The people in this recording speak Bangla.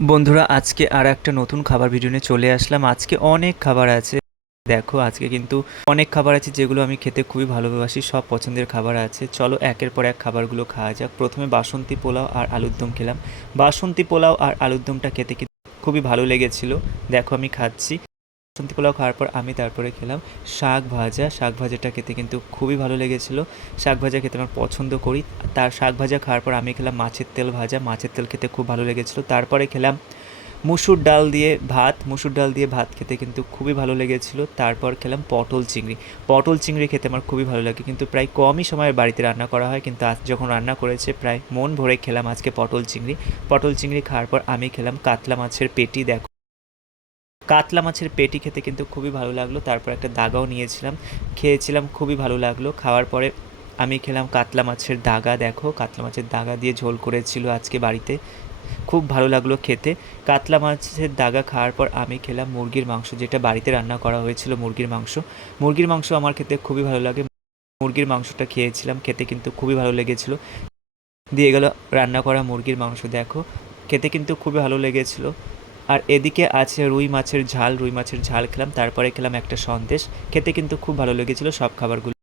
বন্ধুরা, আজকে আর একটা নতুন খাবার ভিডিও নিয়ে চলে আসলাম। আজকে অনেক খাবার আছে। দেখো, আজকে কিন্তু অনেক খাবার আছে যেগুলো আমি খেতে খুবই ভালোবাসি। সব পছন্দের খাবার আছে। চলো একের পর এক খাবারগুলো খাওয়া যাক। প্রথমে বাসন্তী পোলাও আর আলুর দম খেলাম। বাসন্তী পোলাও আর আলুর দমটা খেতে কিন্তু খুবই ভালো লেগেছিল। দেখো আমি খাচ্ছি। বাসন্তী পোলাও খাওয়ার পর আমি তারপরে খেলাম শাক ভাজা। শাক ভাজাটা খেতে কিন্তু খুবই ভালো লেগেছিল। শাক ভাজা খেতে আমার পছন্দ করি। তার শাক ভাজা খাওয়ার পর আমি খেলাম মাছের তেল ভাজা। মাছের তেল খেতে খুব ভালো লেগেছিল। তারপরে খেলাম মুসুর ডাল দিয়ে ভাত। মুসুর ডাল দিয়ে ভাত খেতে কিন্তু খুবই ভালো লেগেছিল। তারপর খেলাম পটল চিংড়ি। পটল চিংড়ি খেতে আমার খুবই ভালো লাগে, কিন্তু প্রায় কমই সময়ের বাড়িতে রান্না করা হয়, কিন্তু আজ যখন রান্না করেছে প্রায় মন ভরে খেলাম আজকে পটল চিংড়ি। পটল চিংড়ি খাওয়ার পর আমি খেলাম কাতলা মাছের পেটি। দেখো, কাতলা মাছের পেটি খেতে কিন্তু খুবই ভালো লাগলো। তারপর একটা দাগাও নিয়েছিলাম, খেয়েছিলাম, খুবই ভালো লাগলো। খাওয়ার পরে আমি খেলাম কাতলা মাছের দাগা। দেখো, কাতলা মাছের দাগা দিয়ে ঝোল করেছিল আজকে বাড়িতে, খুব ভালো লাগলো খেতে। কাতলা মাছের দাগা খাওয়ার পর আমি খেলাম মুরগির মাংস, যেটা বাড়িতে রান্না করা হয়েছিল মুরগির মাংস। মুরগির মাংস আমার খেতে খুবই ভালো লাগে। মুরগির মাংসটা খেয়েছিলাম, খেতে কিন্তু খুবই ভালো লেগেছিল। দিয়ে গেল রান্না করা মুরগির মাংস। দেখো, খেতে কিন্তু খুবই ভালো লেগেছিল। আর এদিকে আছে রুই মাছের ঝাল। রুই মাছের ঝাল খেলাম, তারপরে খেলাম একটা সন্দেশ। খেতে কিন্তু খুব ভালো লেগেছিল সব খাবারগুলো।